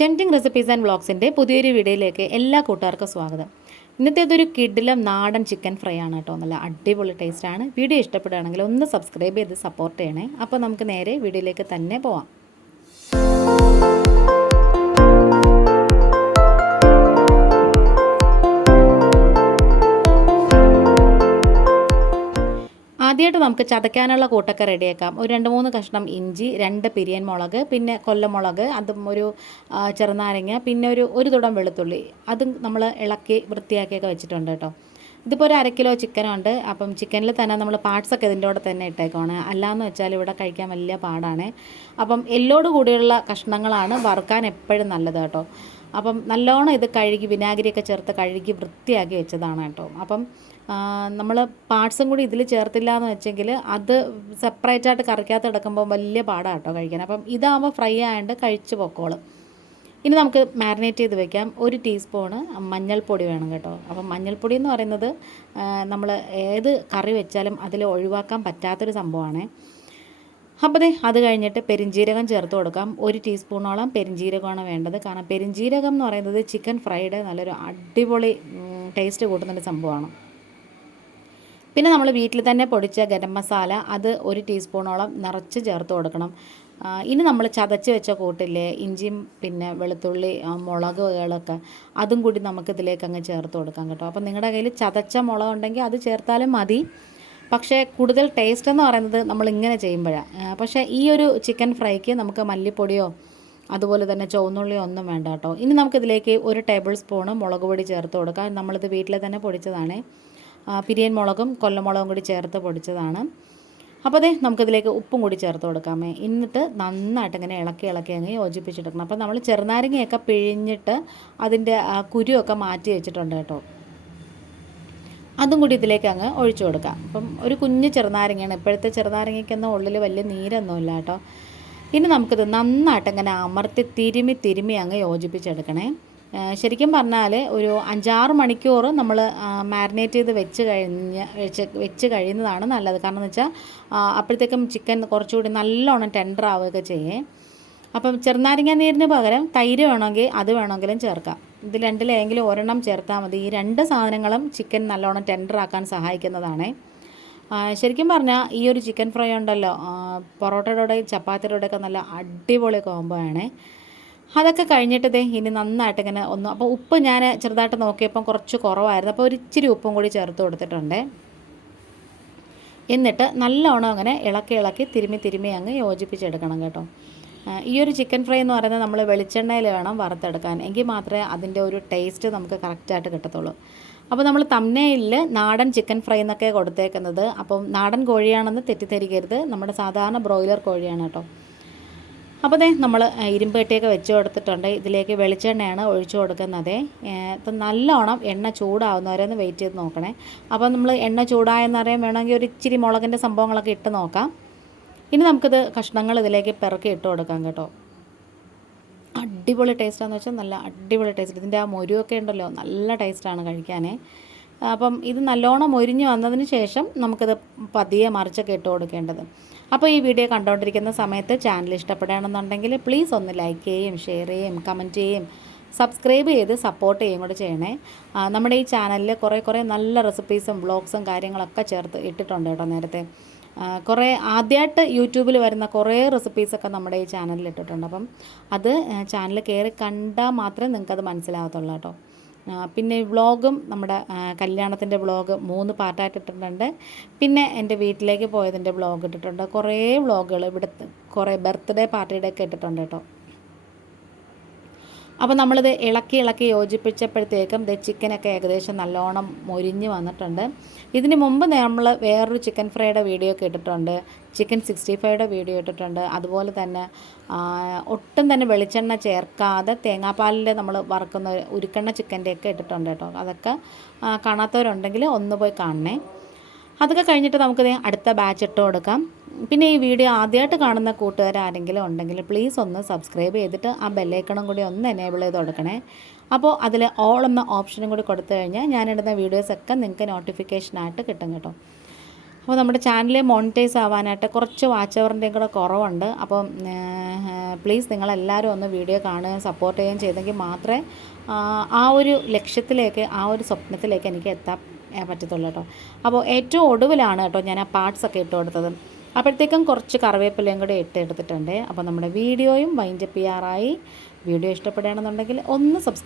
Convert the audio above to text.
Tempting recipes and വ്ളോഗ്സിന്റെ പുതിയൊരു വീഡിയോയിലേക്ക് എല്ലാ കൂട്ടുകാർക്കും സ്വാഗതം. ഇന്നത്തേതൊരു കിഡിലം നാടൻ ചിക്കൻ ഫ്രൈ ആണ് കേട്ടോ. നല്ല അടിപൊളി ടേസ്റ്റാണ് വീഡിയോ ഇഷ്ടപ്പെടുകയാണെങ്കിൽ ഒന്ന് സബ്സ്ക്രൈബ് ചെയ്ത് സപ്പോർട്ട് ചെയ്യണേ. അപ്പോൾ നമുക്ക് നേരെ വീഡിയോയിലേക്ക് തന്നെ പോവാം. ആദ്യമായിട്ട് നമുക്ക് ചതയ്ക്കാനുള്ള കൂട്ടൊക്കെ റെഡിയാക്കാം. ഒരു രണ്ട് മൂന്ന് കഷ്ണം ഇഞ്ചി രണ്ട് പിരിയൻ മുളക് പിന്നെ കൊല്ലമുളക് അതും ഒരു ചെറുനാരങ്ങ പിന്നെ ഒരു ഒരു തുടം വെളുത്തുള്ളി. അതും നമ്മൾ ഇളക്കി വൃത്തിയാക്കിയൊക്കെ വെച്ചിട്ടുണ്ട് കേട്ടോ. ഇതിപ്പോൾ ഒരു അര കിലോ ചിക്കനുണ്ട് അപ്പം ചിക്കനിൽ തന്നെ നമ്മൾ പാർട്സൊക്കെ ഇതിന്റെ കൂടെ തന്നെ ഇട്ടേക്കുവാണ്. അല്ലാന്ന് വെച്ചാൽ ഇവിടെ കഴിക്കാൻ വലിയ പാടാണ്. അപ്പം എല്ലോട് കൂടിയുള്ള കഷ്ണങ്ങളാണ് വറുക്കാൻ എപ്പോഴും നല്ലത് കേട്ടോ. അപ്പം നല്ലോണം ഇത് കഴുകി വിനാഗിരിയൊക്കെ ചേർത്ത് കഴുകി വൃത്തിയാക്കി വെച്ചതാണ് കേട്ടോ. അപ്പം നമ്മൾ പാർട്സും കൂടി ഇതിൽ ചേർത്തില്ല എന്ന് വെച്ചെങ്കിൽ അത് സെപ്പറേറ്റ് ആയിട്ട് കറിക്കകത്ത് കിടക്കുമ്പോൾ വലിയ പാടാണ് കേട്ടോ കഴിക്കാൻ. അപ്പം ഇതാകുമ്പോൾ ഫ്രൈ ആയതുകൊണ്ട് കഴിച്ച് പൊക്കോളും. ഇനി നമുക്ക് മാരിനേറ്റ് ചെയ്ത് വെക്കാം. ഒരു ടീസ്പൂണ് മഞ്ഞൾപ്പൊടി വേണം കേട്ടോ. അപ്പം മഞ്ഞൾപ്പൊടി എന്ന് പറയുന്നത് നമ്മൾ ഏത് കറി വെച്ചാലും അതിൽ ഒഴിവാക്കാൻ പറ്റാത്തൊരു സംഭവമാണ് അപ്പോൾ ദേ അത് കഴിഞ്ഞിട്ട് പെരിഞ്ജീരകം ചേർത്ത് കൊടുക്കാം. ഒരു ടീസ്പൂണോളം പെരിഞ്ജീരകമാണ് വേണ്ടത്. കാരണം പെരിഞ്ജീരകം എന്ന് പറയുന്നത് ചിക്കൻ ഫ്രൈഡ് നല്ലൊരു അടിപൊളി ടേസ്റ്റ് കൂട്ടുന്നൊരു സംഭവമാണ്. പിന്നെ നമ്മൾ വീട്ടിൽ തന്നെ പൊടിച്ച ഗരം മസാല അത് ഒരു ടീസ്പൂണോളം നിറച്ച് ചേർത്ത് കൊടുക്കണം. ഇനി നമ്മൾ ചതച്ച് വെച്ച കൂട്ടില്ലേ ഇഞ്ചിയും പിന്നെ വെളുത്തുള്ളി മുളക് മുളകുകളൊക്കെ അതും കൂടി നമുക്കിതിലേക്ക് അങ്ങ് ചേർത്ത് കൊടുക്കാം കേട്ടോ. അപ്പോൾ നിങ്ങളുടെ കയ്യിൽ ചതച്ച മുളക് ഉണ്ടെങ്കിൽ അത് ചേർത്താലും മതി. പക്ഷേ കൂടുതൽ ടേസ്റ്റ് എന്ന് പറയുന്നത് നമ്മൾ ഇങ്ങനെ ചെയ്യുമ്പോഴാണ് പക്ഷേ ഈ ഒരു ചിക്കൻ ഫ്രൈക്ക് നമുക്ക് മല്ലിപ്പൊടിയോ അതുപോലെ തന്നെ ചുവന്നുള്ളിയോ ഒന്നും വേണ്ട കേട്ടോ. ഇനി നമുക്കിതിലേക്ക് ഒരു ടേബിൾ സ്പൂണ് മുളക് പൊടി ചേർത്ത് കൊടുക്കാം. നമ്മളിത് വീട്ടിൽ തന്നെ പൊടിച്ചതാണ്. പിരിയൻ മുളകും കൊല്ലമുളകും കൂടി ചേർത്ത് പൊടിച്ചതാണ്. അപ്പോൾ അതെ നമുക്കിതിലേക്ക് ഉപ്പും കൂടി ചേർത്ത് കൊടുക്കാമേ. എന്നിട്ട് നന്നായിട്ട് ഇങ്ങനെ ഇളക്കി ഇളക്കി അങ്ങ് യോജിപ്പിച്ചെടുക്കണം. അപ്പോൾ നമ്മൾ ചെറുനാരങ്ങയൊക്കെ പിഴിഞ്ഞിട്ട് അതിന്റെ കുരുവൊക്കെ മാറ്റി വെച്ചിട്ടുണ്ട് കേട്ടോ. അതും കൂടി ഇതിലേക്ക് അങ്ങ് ഒഴിച്ചു കൊടുക്കാം. അപ്പം ഒരു കുഞ്ഞ് ചെറുനാരങ്ങയാണ്. ഇപ്പോഴത്തെ ചെറുനാരങ്ങയ്ക്കൊന്നും ഉള്ളിൽ വലിയ നീരൊന്നുമില്ല കേട്ടോ. ഇനി നമുക്കിത് നന്നായിട്ട് അങ്ങനെ അമർത്തി തിരുമി തിരുമി അങ്ങ് യോജിപ്പിച്ചെടുക്കണേ. ശരിക്കും പറഞ്ഞാൽ ഒരു അഞ്ചാറ് മണിക്കൂർ നമ്മൾ മാരിനേറ്റ് ചെയ്ത് വെച്ച് കഴിഞ്ഞ് വെച്ച് വെച്ച് കഴിയുന്നതാണ് നല്ലത്. കാരണം എന്ന് വെച്ചാൽ അപ്പോഴത്തേക്കും ചിക്കൻ കുറച്ചുകൂടി നല്ലോണം ടെൻഡർ ആവുകയൊക്കെ ചെയ്യേ. അപ്പം ചെറുനാരങ്ങ നീരിന് പകരം തൈര് വേണമെങ്കിൽ അത് വേണമെങ്കിലും ചേർക്കാം. ഇത് രണ്ടിലേതെങ്കിലും ഒരെണ്ണം ചേർത്താൽ മതി. ഈ രണ്ട് സാധനങ്ങളും ചിക്കൻ നല്ലോണം ടെൻഡറാക്കാൻ സഹായിക്കുന്നതാണ്. ശരിക്കും പറഞ്ഞാൽ ഈ ഒരു ചിക്കൻ ഫ്രൈ ഉണ്ടല്ലോ പൊറോട്ടയുടെ ചപ്പാത്തിയുടെ ഒക്കെ നല്ല അടിപൊളി കോംബോ ആണ്. അതൊക്കെ കഴിഞ്ഞിട്ട് ദേ ഇനി നന്നായിട്ട് ഇങ്ങനെ ഒന്ന് അപ്പോൾ ഉപ്പ് ഞാൻ ചെറുതായിട്ട് നോക്കിയപ്പം കുറച്ച് കുറവായിരുന്നു. അപ്പോൾ ഒരു ഇച്ചിരി ഉപ്പും കൂടി ചേർത്ത് കൊടുത്തിട്ടുണ്ട്. എന്നിട്ട് നല്ലോണം അങ്ങനെ ഇളക്കി ഇളക്കി തിരുമ്മി തിരുമ്മി അങ്ങ് യോജിപ്പിച്ചെടുക്കണം കേട്ടോ. ഈ ഒരു ചിക്കൻ ഫ്രൈ എന്ന് പറയുന്നത് നമ്മൾ വെളിച്ചെണ്ണയിൽ വേണം വറുത്തെടുക്കാൻ. എങ്കിൽ മാത്രമേ അതിന്റെ ഒരു ടേസ്റ്റ് നമുക്ക് കറക്റ്റായിട്ട് കിട്ടത്തുള്ളൂ. അപ്പോൾ നമ്മൾ തമ്മനയിൽ നാടൻ ചിക്കൻ ഫ്രൈ എന്നൊക്കെ കൊടുത്തേക്കുന്നത്. അപ്പം നാടൻ കോഴിയാണെന്ന് തെറ്റിദ്ധരിക്കരുത്. നമ്മുടെ സാധാരണ ബ്രോയിലർ കോഴിയാണ് കേട്ടോ. അപ്പോൾ ദേ നമ്മൾ ഇരുമ്പേട്ടിയൊക്കെ വെച്ച് കൊടുത്തിട്ടുണ്ട്. ഇതിലേക്ക് വെളിച്ചെണ്ണയാണ് ഒഴിച്ചു കൊടുക്കുന്നത്. ഇപ്പം നല്ലോണം എണ്ണ ചൂടാവുന്നവരെ ഒന്ന് വെയിറ്റ് ചെയ്ത് നോക്കണേ. അപ്പോൾ നമ്മൾ എണ്ണ ചൂടായെന്ന് അറിയാൻ വേണമെങ്കിൽ ഒരു ഇച്ചിരി മുളകിന്റെ സംഭവങ്ങളൊക്കെ ഇട്ട് നോക്കാം. ഇനി നമുക്കിത് കഷ്ണങ്ങൾ ഇതിലേക്ക് പിറക്കി ഇട്ട് കൊടുക്കാം കേട്ടോ. അടിപൊളി ടേസ്റ്റാന്ന് വെച്ചാൽ നല്ല അടിപൊളി ടേസ്റ്റ് ഇതിന്റെ ആ മൊരുവൊക്കെ ഉണ്ടല്ലോ നല്ല ടേസ്റ്റാണ് കഴിക്കാനേ. അപ്പം ഇത് നല്ലോണം മൊരിഞ്ഞ് വന്നതിന് ശേഷം നമുക്കിത് പതിയെ മറിച്ചൊക്കെ ഇട്ട് കൊടുക്കേണ്ടത്. അപ്പോൾ ഈ വീഡിയോ കണ്ടുകൊണ്ടിരിക്കുന്ന സമയത്ത് ചാനൽ ഇഷ്ടപ്പെടുകയാണെന്നുണ്ടെങ്കിൽ പ്ലീസ് ഒന്ന് ലൈക്ക് ചെയ്യുകയും ഷെയർ ചെയ്യുകയും കമന്റ് ചെയ്യുകയും സബ്സ്ക്രൈബ് ചെയ്ത് സപ്പോർട്ട് ചെയ്യുകയും കൂടെ ചെയ്യണേ. നമ്മുടെ ഈ ചാനലിൽ കുറേ കുറേ നല്ല റെസിപ്പീസും വ്ളോഗ്സും കാര്യങ്ങളൊക്കെ ചേർത്ത് ഇട്ടിട്ടുണ്ട് കേട്ടോ നേരത്തെ. കുറേ ആദ്യമായിട്ട് യൂട്യൂബിൽ വരുന്ന കുറേ റെസിപ്പീസൊക്കെ നമ്മുടെ ഈ ചാനലിൽ ഇട്ടിട്ടുണ്ട്. അപ്പം അത് ചാനൽ കയറി കണ്ടാൽ മാത്രമേ നിങ്ങൾക്കത് മനസ്സിലാകത്തുള്ളൂ കേട്ടോ. പിന്നെ വ്ളോഗും നമ്മുടെ കല്യാണത്തിന്റെ വ്ളോഗ് മൂന്ന് പാർട്ടായിട്ട് ഇട്ടിട്ടുണ്ട്. പിന്നെ എന്റെ വീട്ടിലേക്ക് പോയതിന്റെ വ്ളോഗ് ഇട്ടിട്ടുണ്ട്. കുറേ വ്ളോഗുകൾ ഇവിടുത്തെ കുറേ ബർത്ത്ഡേ പാർട്ടിയുടെ ഒക്കെ ഇട്ടിട്ടുണ്ട് കേട്ടോ. അപ്പോൾ നമ്മളിത് ഇളക്കി ഇളക്കി യോജിപ്പിച്ചപ്പോഴത്തേക്കും ദേ ചിക്കനൊക്കെ ഏകദേശം നല്ലോണം മൊരിഞ്ഞ് വന്നിട്ടുണ്ട്. ഇതിന് മുമ്പ് നമ്മൾ വേറൊരു ചിക്കൻ ഫ്രൈയുടെ വീഡിയോ ഒക്കെ ഇട്ടിട്ടുണ്ട്. ചിക്കൻ സിക്സ്റ്റി ഫൈവയുടെ വീഡിയോ ഇട്ടിട്ടുണ്ട്. അതുപോലെ തന്നെ ഒട്ടും തന്നെ വെളിച്ചെണ്ണ ചേർക്കാതെ തേങ്ങാപ്പാലിൽ നമ്മൾ വറുക്കുന്ന ഉരുക്കെണ്ണ ഉരുക്കണ്ണ ചിക്കന്റെ ഒക്കെ ഇട്ടിട്ടുണ്ട് കേട്ടോ. അതൊക്കെ കാണാത്തവരുണ്ടെങ്കിൽ ഒന്ന് പോയി കാണണേ. അതൊക്കെ കഴിഞ്ഞിട്ട് നമുക്ക് ദേ അടുത്ത ബാച്ച് ഇട്ട് കൊടുക്കാം. പിന്നെ ഈ വീഡിയോ ആദ്യമായിട്ട് കാണുന്ന കൂട്ടുകാർ ആരെങ്കിലും ഉണ്ടെങ്കിൽ പ്ലീസ് ഒന്ന് സബ്സ്ക്രൈബ് ചെയ്തിട്ട് ആ ബെല്ലേക്കണം കൂടി ഒന്ന് എനേബിൾ ചെയ്ത് കൊടുക്കണേ. അപ്പോൾ അതിൽ ഓൾ എന്ന ഓപ്ഷനും കൂടി കൊടുത്തു കഴിഞ്ഞാൽ ഞാനിടുന്ന വീഡിയോസൊക്കെ നിങ്ങൾക്ക് നോട്ടിഫിക്കേഷനായിട്ട് കിട്ടും കേട്ടോ. അപ്പോൾ നമ്മുടെ ചാനൽ മോണിറ്റൈസ് ആവാനായിട്ട് കുറച്ച് വാച്ച് അവറിന്റെയും കൂടെ കുറവുണ്ട്. അപ്പം പ്ലീസ് നിങ്ങളെല്ലാവരും ഒന്ന് വീഡിയോ കാണുകയും സപ്പോർട്ട് ചെയ്യുകയും ചെയ്തെങ്കിൽ മാത്രമേ ആ, ഒരു ലക്ഷ്യത്തിലേക്ക് ആ ഒരു സ്വപ്നത്തിലേക്ക് എനിക്ക് എത്താൻ പറ്റത്തുള്ളൂ കേട്ടോ. അപ്പോൾ ഏറ്റവും ഒടുവിലാണ് കേട്ടോ ഞാൻ ആ പാർട്സൊക്കെ ഇട്ട് കൊടുത്തത്. അപ്പോഴത്തേക്കും കുറച്ച് കറിവേപ്പിലയും കൂടെ ഇട്ട് എടുത്തിട്ടുണ്ട്. അപ്പോൾ നമ്മുടെ വീഡിയോയും വൈൻഡപ്പ് ചെയ്യാറായി. വീഡിയോ ഇഷ്ടപ്പെടുകയാണെന്നുണ്ടെങ്കിൽ ഒന്ന് സബ്സ്ക്രൈബ്